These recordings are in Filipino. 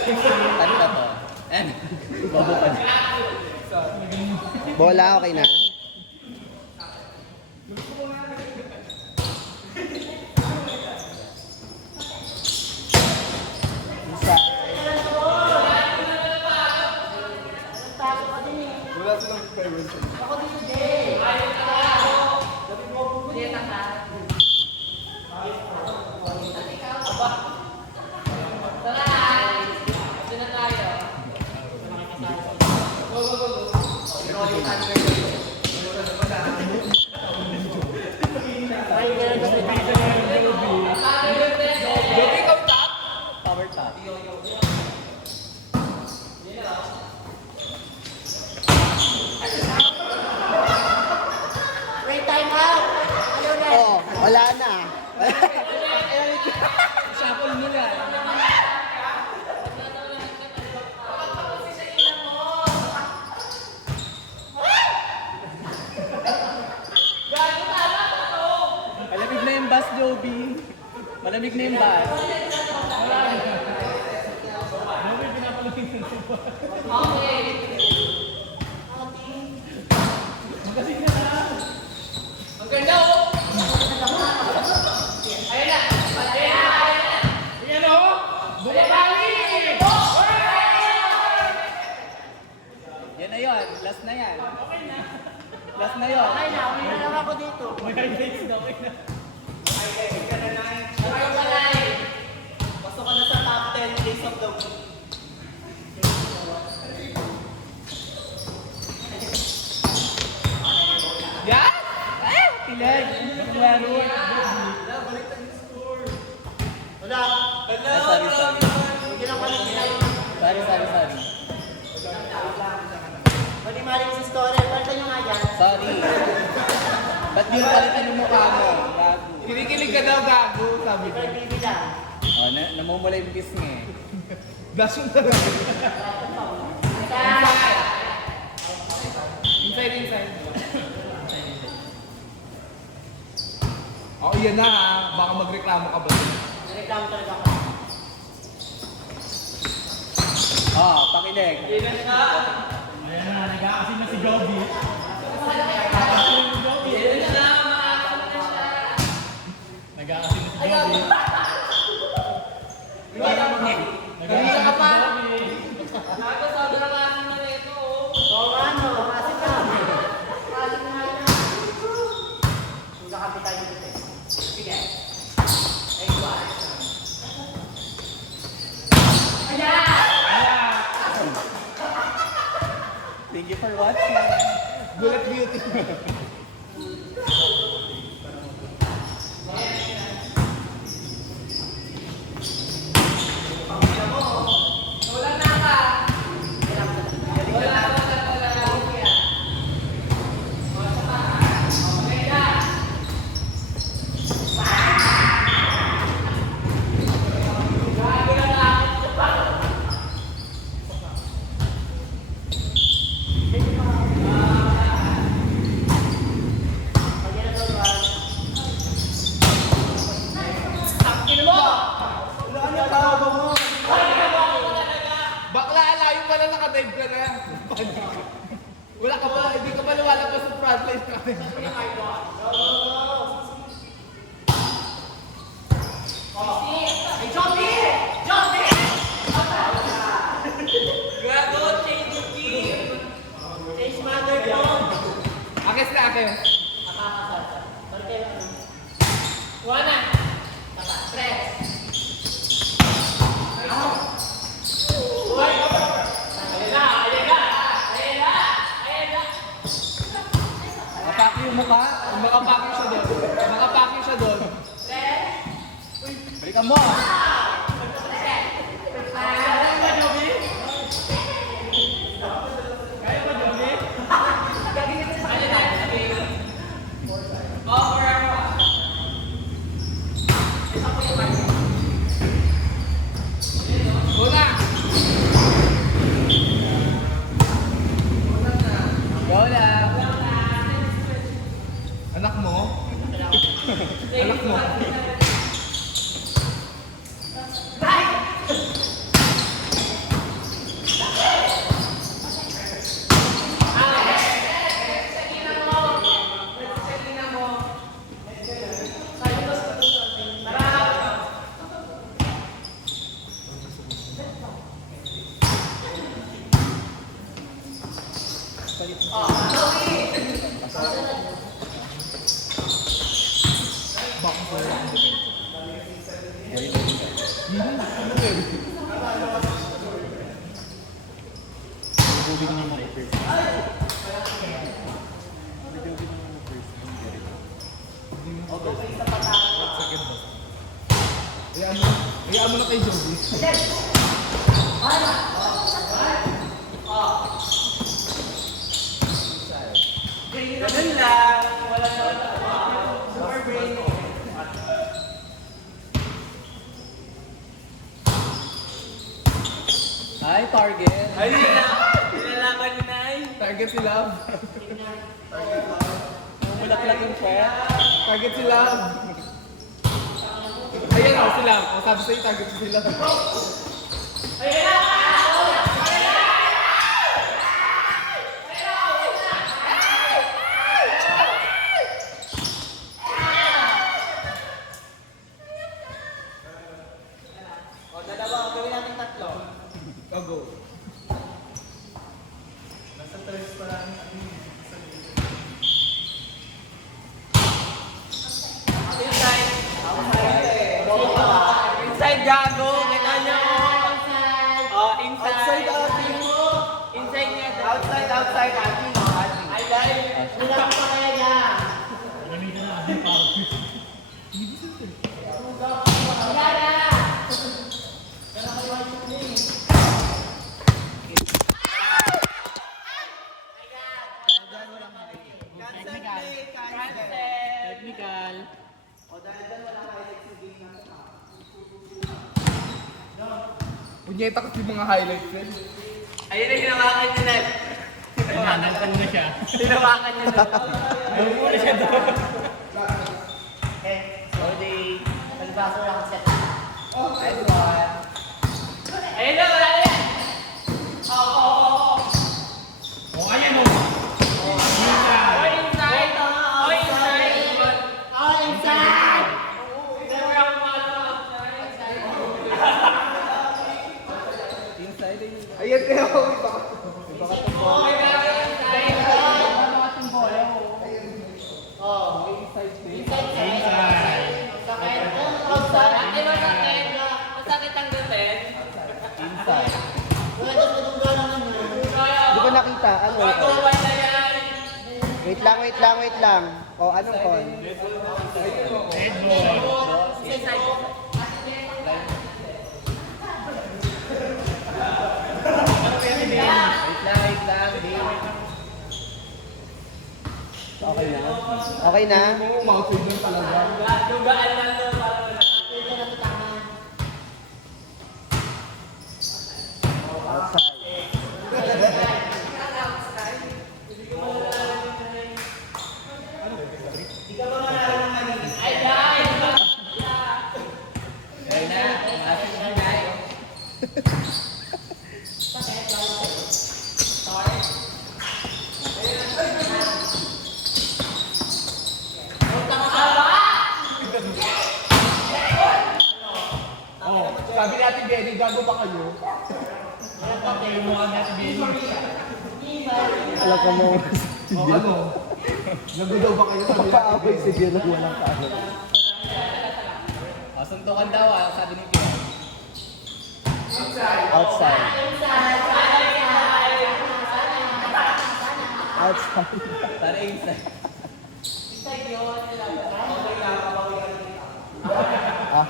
Ano na to? Bobo pa. Bola, okay na? Isa. Wala silang payment. Power top. Wait, time out! Oh, wala na. Shuffle mo yan. Malamig na yung bus, Joby. Malamig na yung bus. Yan na yun. Last na yan. Last na yun. Ay na, uwi na lang ako dito. Pasok ka na sa top 10 days of the week. Yan! Tilag! Nakularo! Wala. Sorry. Hindi lang pala tayo. Sorry. Pwede maling sa story. Pwede nyo nga dyan. Sorry. Ba't di mo palitan yung mukha mo? Gago. Kinikilig ka daw, gago, sabi ko. Pwede bibilang. Oh, namumula yung kiss nga eh. Blush yung talaga. Isa. Inside. Oh, yan na ha. Baka magreklamo ka ba? Reklamo talaga ako. Oh, pakilig. Kanina ka pa? Oo, ano? Kasi ka. Kasi nga na. Kung nakapit tayo dito. Sige. Ay, ba? Thank you for watching. Bullet beauty. Bakla, layo pala nakadive ka na. Wala ka pa, hindi ka pa lumalabas sa frontline ka. Change mother ko. Akis na, akis. Balik kayo, ano? Juana. Tama. Tres. Kapaki yung mukha. Makapaking siya doon. Makapaking siya doon. Balikan mo. Una! Bola. Anak mo? Anak mo? Hayaan mo na kay Joby. Ganun lang. Wala na. Super brain. Ay, target. Ay, nilalaman ni Nay. Target si Love. Bulaklak yung pwet. Target si Love. Ayan o, si Love. O, sabi sa'yo, target si Love. O, dalawa. Gawin natin tatlo. Oh, go. Inside gago. Kita niyo. Oh, inside. Inside niya. Outside. Atin. Ay, guys. Kulang pa kaya niya. Technical. Punyeta kasi mga highlights yan. Ayun na, hinawakan niya na. Hinawakan na siya. Hinawakan niya na. Muna siya doon. Okay, so the palbaso lang set. Ayun na, wala na yan. Oo. O, ayan mo. Oh, inside. Oh, inside. All inside! Never ako outside. Inside ay Ayan kaya ako. Oh, may gagawin inside. Oh, Inside space. inside. Sakit. Outside. Ay, masakit. Masakit ang gatin. Inside. Wala doon madungga naman yun. Hindi ko nakita. Ano? Patuwan na yan. Wait lang. O, anong call? Inside. Wait lang. Okay na? Oo, mouthful lang talaga. Dugaan lang doon para wala. Ito na tama. Outside. Ay, guys! Ayun na. Asin na, guys. Oh, sabi natin, Benny, gago ba kayo? Alam ko mo. O, ano? Gago daw ba kayo? Sabi natin, Papaaway Benny. si Diyan na walang kaano. Suntukan daw, sabi ni Pia. Outside. Outside. Para inside. Ah.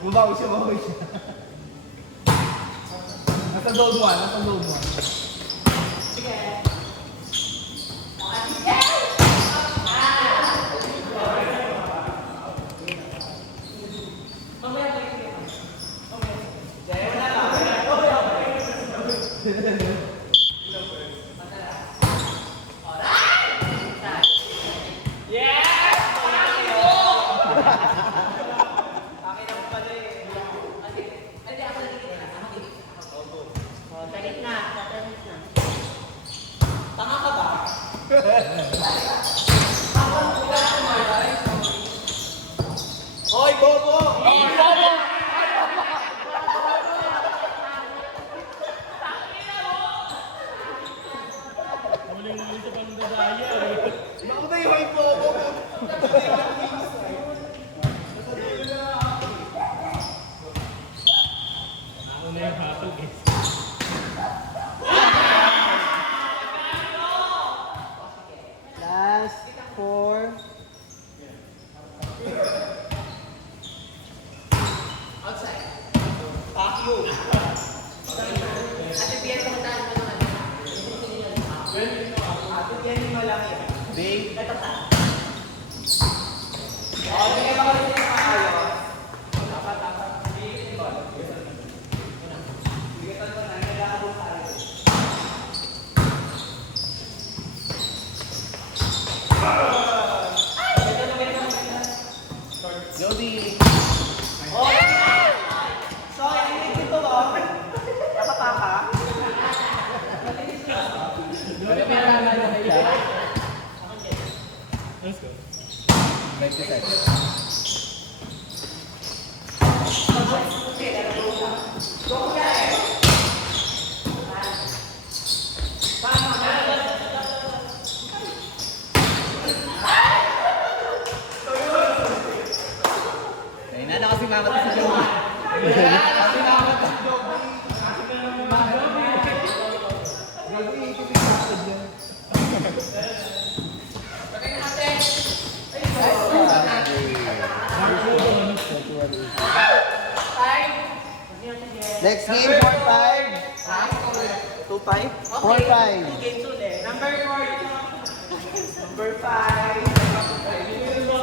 Bumawi siya. Nasa zone 1. Oh, sa gitna, sa gitna. Tanga ka ba? Hoy, bobo! Hoy, bobo! Huling-huli sa pandadaya eh. Nauna yung high bobo. Ako na yung hatog eh. Last 4. Fuck you! Ate Pierre, pumuntahan mo naman. Ate Pierre, mo lang yan. Babe. Ito ta. Bigyan mo kasi ng maayos. Dapat. Bigyan mo na, naglalaro tayo. Jody. So, ini dito mo. Nakapaka. Let's go. 20 seconds. Ayun na, nakasimangat si Joey. Nakasimangat si Joey. Lagay natin. Next game, 4-5. 2-5? 4-5. Games ulit. Number 4. Number 5.